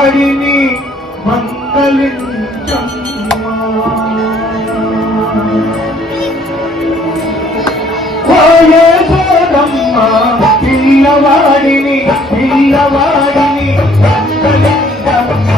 వాడిని మంగళించమ్మా. ఓయే సోదమ్మ పిల్లవాడిని మంగళించమ్మా.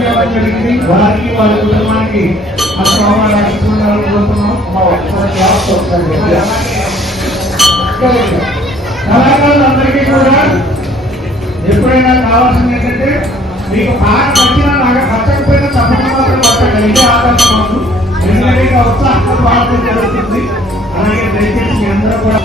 వారికి వాళ్ళ కుటుంబానికి కళాకారులందరికీ కూడా ఎప్పుడైనా కావాల్సింది ఏంటంటే మీకు పాట వచ్చినా నాకు నచ్చకపోయినా తప్పకుండా మాత్రం పట్టండి. ఇదే ఆధారం మాకు ఎందుకంటే ఉత్సాహంగా పాడడం జరుగుతుంది. అలాగే దయచేసి మీ అందరూ కూడా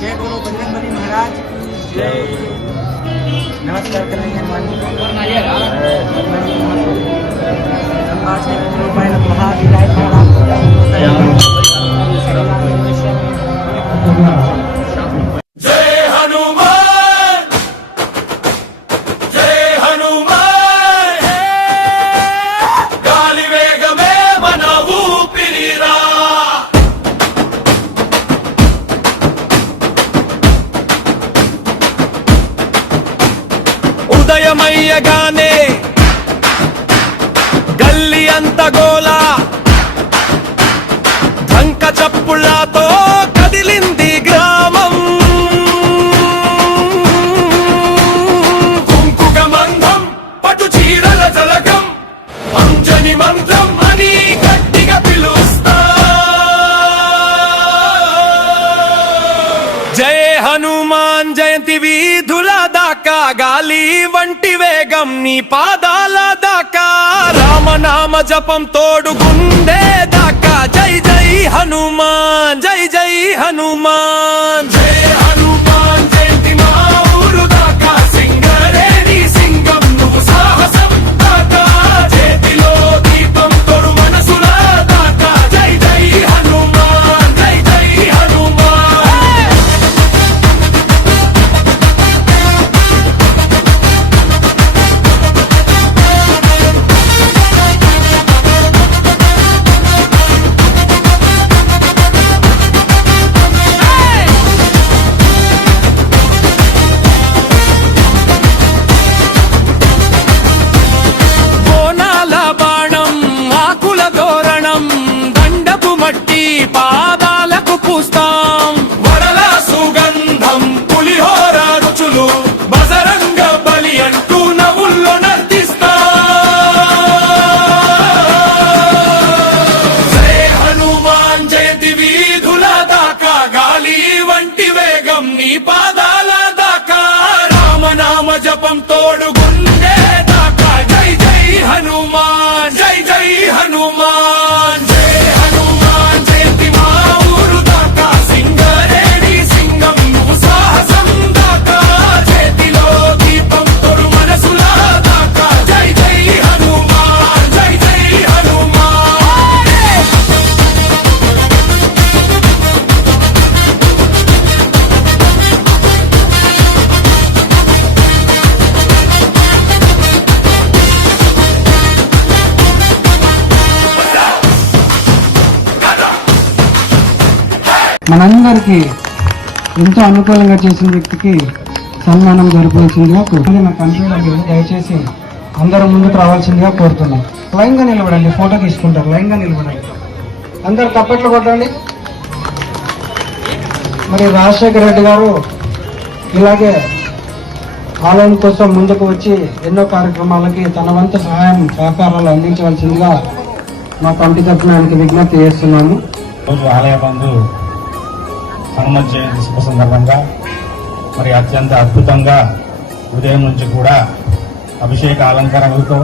जय गुरु बजरंगबली महाराज जय। नमस्कार करेंगे ఉదయమయ్యగానే గల్లి అంత గోలా ఢంక చప్పుళ్ళతో కదిలింది గ్రామం. కుంకుమ మందం పటు చీరల జలకం అంజని మంత్రం అని గట్టిగా పిలుస్తా. జయ హనుమాన్ జయంతి వీధుల దాకా గాలి వంటి వేగం నీ పాదాల దాకా రామనామ జపం తోడుగుండే దాకా జై జై హనుమాన్ జై జై హనుమాన్. జై హనుమాన్ జయంతి మా ఊరు దాకా సింగరేణి సింగం నువ్వు సాహసం దాకా చేతిలో దీపం తోడు మనసుల దాకా జై జై హనుమాన్ జై జై హనుమాన్. జపం తోడుగుండే దాకా జై జై హనుమాన్ జై జై హనుమాన్ జై హనుమాన్ జయంతి మా ఊరు దాకా సింగరేణి సింగం నువ్వు సాహసం దాకా చేతిలో దీపం తోడు మనసులా దాకా జై జై హనుమాన్ జై జై హనుమాన్ మనందరికీ ఎంతో అనుకూలంగా చేసిన వ్యక్తికి సన్మానం జరపాల్సిందిగా కోరుతుంది. నాకు కనిపించండి, దయచేసి అందరూ ముందుకు రావాల్సిందిగా కోరుతున్నాం. లైన్గా నిలబడండి, ఫోటో తీసుకుంటారు. లైన్గా నిలబడండి, అందరు తప్పట్లు కొట్టండి. మరి రాజశేఖర రెడ్డి గారు ఇలాగే ఆలయం కోసం ముందుకు వచ్చి ఎన్నో కార్యక్రమాలకి తన వంతు సహాయం సహకారాలు అందించవలసిందిగా మా కమిటీ తరఫున ఆయనకి విజ్ఞప్తి చేస్తున్నాము. రోజు ఆలయ బంధు హనుమత్ జయంతి శుభ సందర్భంగా మరి అత్యంత అద్భుతంగా ఉదయం నుంచి కూడా అభిషేక అలంకరణలతో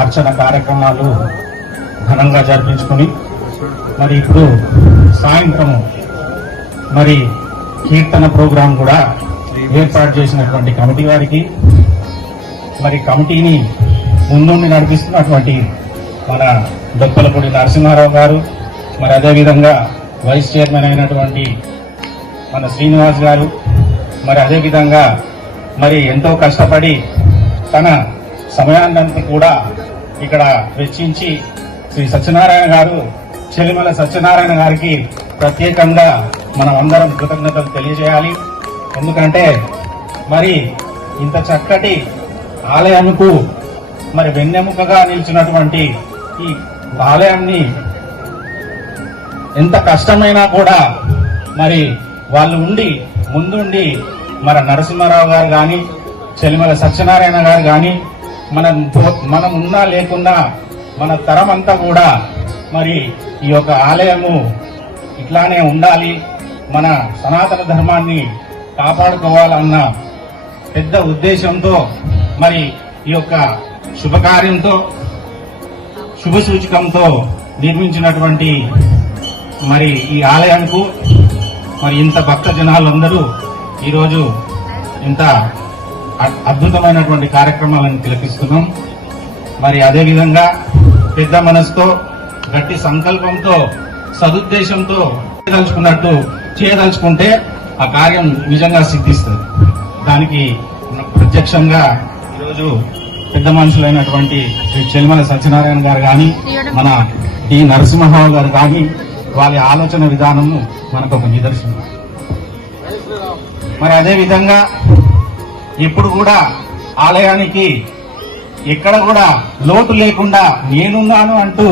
అర్చన కార్యక్రమాలు ఘనంగా జరిపించుకొని మరి ఇప్పుడు సాయంత్రం మరి కీర్తన ప్రోగ్రాం కూడా ఏర్పాటు చేసినటువంటి కమిటీ వారికి, మరి కమిటీని ముందుండి నడిపిస్తున్నటువంటి మన దొప్పలపూడి నరసింహారావు గారు, మరి అదేవిధంగా వైస్ చైర్మన్ అయినటువంటి మన శ్రీనివాస్ గారు, మరి అదేవిధంగా మరి ఎంతో కష్టపడి తన సమయాన్నంతా కూడా ఇక్కడ వెచ్చించి శ్రీ సత్యనారాయణ గారు, చెలిమల సత్యనారాయణ గారికి ప్రత్యేకంగా మనం అందరం కృతజ్ఞతలు తెలియజేయాలి. ఎందుకంటే మరి ఇంత చక్కటి ఆలయంకు మరి వెన్నెముకగా నిలిచినటువంటి ఈ ఆలయాన్ని ఎంత కష్టమైనా కూడా మరి వాళ్ళు ఉండి ముందుండి మన నరసింహారావు గారు కానీ, చెలిమల సత్యనారాయణ గారు కానీ, మనం ఉన్నా లేకున్నా మన తరం అంతా కూడా మరి ఈ యొక్క ఆలయము ఇట్లానే ఉండాలి, మన సనాతన ధర్మాన్ని కాపాడుకోవాలన్న పెద్ద ఉద్దేశంతో మరి ఈ యొక్క శుభకార్యంతో శుభ సూచకంతో నిర్మించినటువంటి మరి ఈ ఆలయానికి మరి ఇంత భక్త జనాలందరూ ఈరోజు ఇంత అద్భుతమైనటువంటి కార్యక్రమాలను తిలకిస్తున్నాం. మరి అదేవిధంగా పెద్ద మనసుతో, గట్టి సంకల్పంతో, సదుద్దేశంతో చేయదలుచుకుంటే ఆ కార్యం నిజంగా సిద్ధిస్తుంది. దానికి ప్రత్యక్షంగా ఈరోజు పెద్ద మనుషులైనటువంటి శ్రీ చెలిమల సత్యనారాయణ గారు కానీ, మన టి నరసింహారావు గారు కానీ, వారి ఆలోచన విధానము మనకు ఒక నిదర్శనం. మరి అదేవిధంగా ఇప్పుడు కూడా ఆలయానికి ఎక్కడ కూడా లోటు లేకుండా నేనున్నాను అంటూ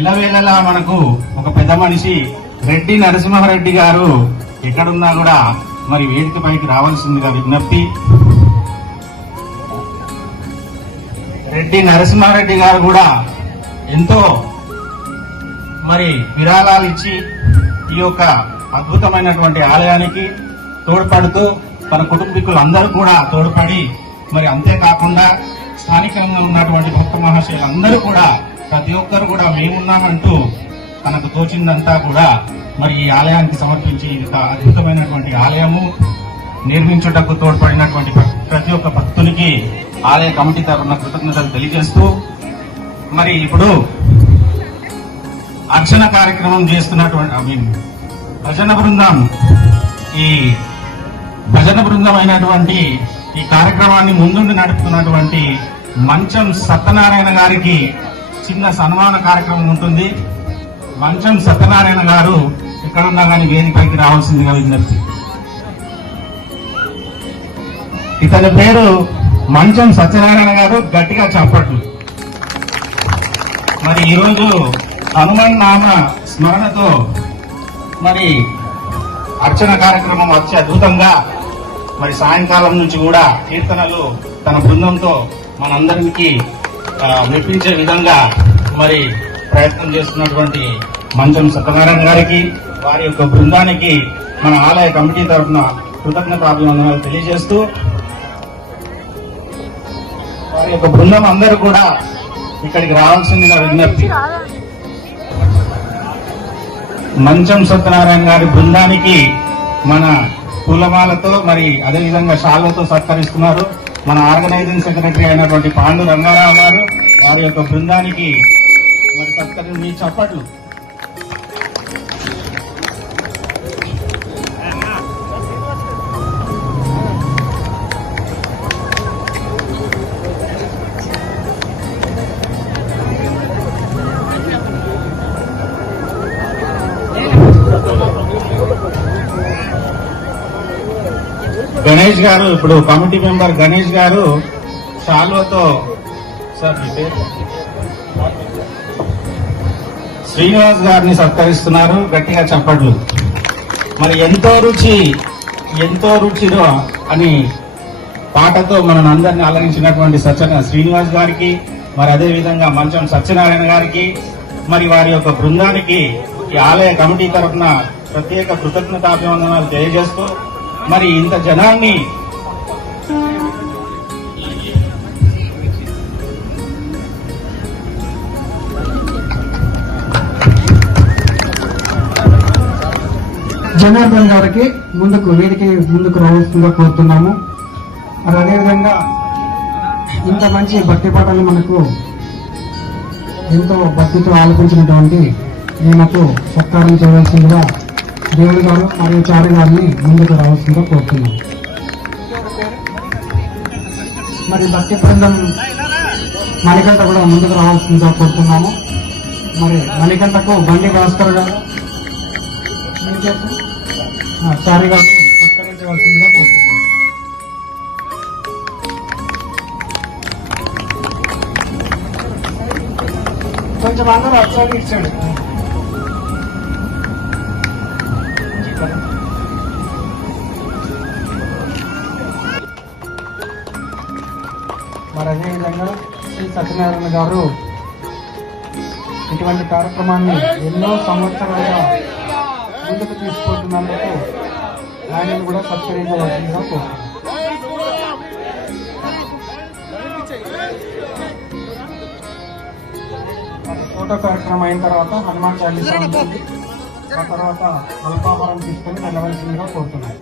ఇలవేళలా మనకు ఒక పెద్ద మనిషి రెడ్డి నరసింహారెడ్డి గారు ఎక్కడున్నా కూడా మరి వేదికపైకి రావాల్సిందిగా విజ్ఞప్తి. రెడ్డి నరసింహారెడ్డి గారు కూడా ఎంతో మరి విరాళాలు ఇచ్చి ఈ యొక్క అద్భుతమైనటువంటి ఆలయానికి తోడ్పడుతూ తన కుటుంబీకులందరూ కూడా తోడ్పడి, మరి అంతేకాకుండా స్థానికంగా ఉన్నటువంటి భక్త మహాశయులందరూ కూడా ప్రతి ఒక్కరు కూడా మేమున్నామంటూ తనకు తోచిందంతా కూడా మరి ఈ ఆలయానికి సమర్పించి ఇంత అద్భుతమైనటువంటి ఆలయము నిర్మించుటకు తోడ్పడినటువంటి ప్రతి ఒక్క భక్తునికి ఆలయ కమిటీ తరఫున కృతజ్ఞతలు తెలియజేస్తూ, మరి ఇప్పుడు అర్చన కార్యక్రమం చేస్తున్నటువంటి భజన బృందం, ఈ భజన బృందం అయినటువంటి ఈ కార్యక్రమాన్ని ముందుండి నడుపుతున్నటువంటి మంచం సత్యనారాయణ గారికి చిన్న సన్మాన కార్యక్రమం ఉంటుంది. మంచం సత్యనారాయణ గారు ఎక్కడున్నా కానీ వేదికపైకి రావాల్సిందిగా విజ్ఞప్తి. ఇతని పేరు మంచం సత్యనారాయణ గారు, గట్టిగా చప్పట్లు. మరి ఈరోజు హనుమాన్ నామ స్మరణతో మరి అర్చన కార్యక్రమం అత్యద్భుతంగా మరి సాయంకాలం నుంచి కూడా కీర్తనలు తన బృందంతో మనందరికీ మెప్పించే విధంగా మరి ప్రయత్నం చేస్తున్నటువంటి మంచం సత్యనారాయణ గారికి, వారి యొక్క బృందానికి మన ఆలయ కమిటీ తరఫున కృతజ్ఞతాభివందనాలు తెలియజేస్తూ, వారి యొక్క బృందం అందరూ కూడా ఇక్కడికి రావాల్సిందిగా విజ్ఞప్తి. మంచం సత్యనారాయణ గారి బృందానికి మన పూలమాలతో మరి అదేవిధంగా షాల్వతో సత్కరిస్తున్నారు మన ఆర్గనైజింగ్ సెక్రటరీ అయినటువంటి పాండు రంగారావు గారు. వారి యొక్క బృందానికి మరి సత్కరి మీ చప్పట్లు. గణేష్ గారు, ఇప్పుడు కమిటీ మెంబర్ గణేష్ గారు షాల్వతో సార్ మీ పేరు? శ్రీనివాస్ గారిని సత్కరిస్తున్నారు. గట్టిగా చప్పట్లు. మరి ఎంతో రుచిలో అని పాటతో మనం అందరినీ అలరించినటువంటి శ్రీనివాస్ గారికి, మరి అదే విధంగా మంచం సత్యనారాయణ గారికి, మరి వారి యొక్క బృందానికి ఈ ఆలయ కమిటీ తరఫున ప్రత్యేక కృతజ్ఞతాభివందనాలు తెలియజేస్తూ, మరి ఇంత జనాన్ని జనార్దన్ గారికి వేదిక ముందుకు రావాల్సిందిగా కోరుతున్నాము. మరి అదేవిధంగా ఇంత మంచి భక్తి పాటలు మనకు ఎంతో భక్తితో ఆలపించినటువంటి ఈయనకు సత్కారం చేయవలసిందిగా దేవుడు గారు మరియు చారి గారిని ముందుకు రావాల్సిందిగా కోరుతున్నాం. మరి భక్తి బృందం మణికంఠ కూడా ముందుకు రావాల్సిందిగా కోరుతున్నాము. మరి మణికంఠకు బండి భాస్కర్ గారు చారి గారు సత్కరించవలసిందిగా కోరుతున్నాం. కొంచెం అందరూ అక్షరాలు ఇచ్చాడు. మరి అదేవిధంగా శ్రీ సత్యనారాయణ గారు ఇటువంటి కార్యక్రమాన్ని ఎన్నో సంవత్సరాలుగా ముందుకు తీసుకుంటున్నందుకు ఆయనను కూడా సత్కరించవలసిందిగా కోరుతున్నాను. ఫోటో కార్యక్రమం అయిన తర్వాత హనుమాన్ చాలీసా ఉంటుంది. ఆ తర్వాత అల్పాహారం తీసుకొని వెళ్ళవలసిందిగా కోరుతున్నాను.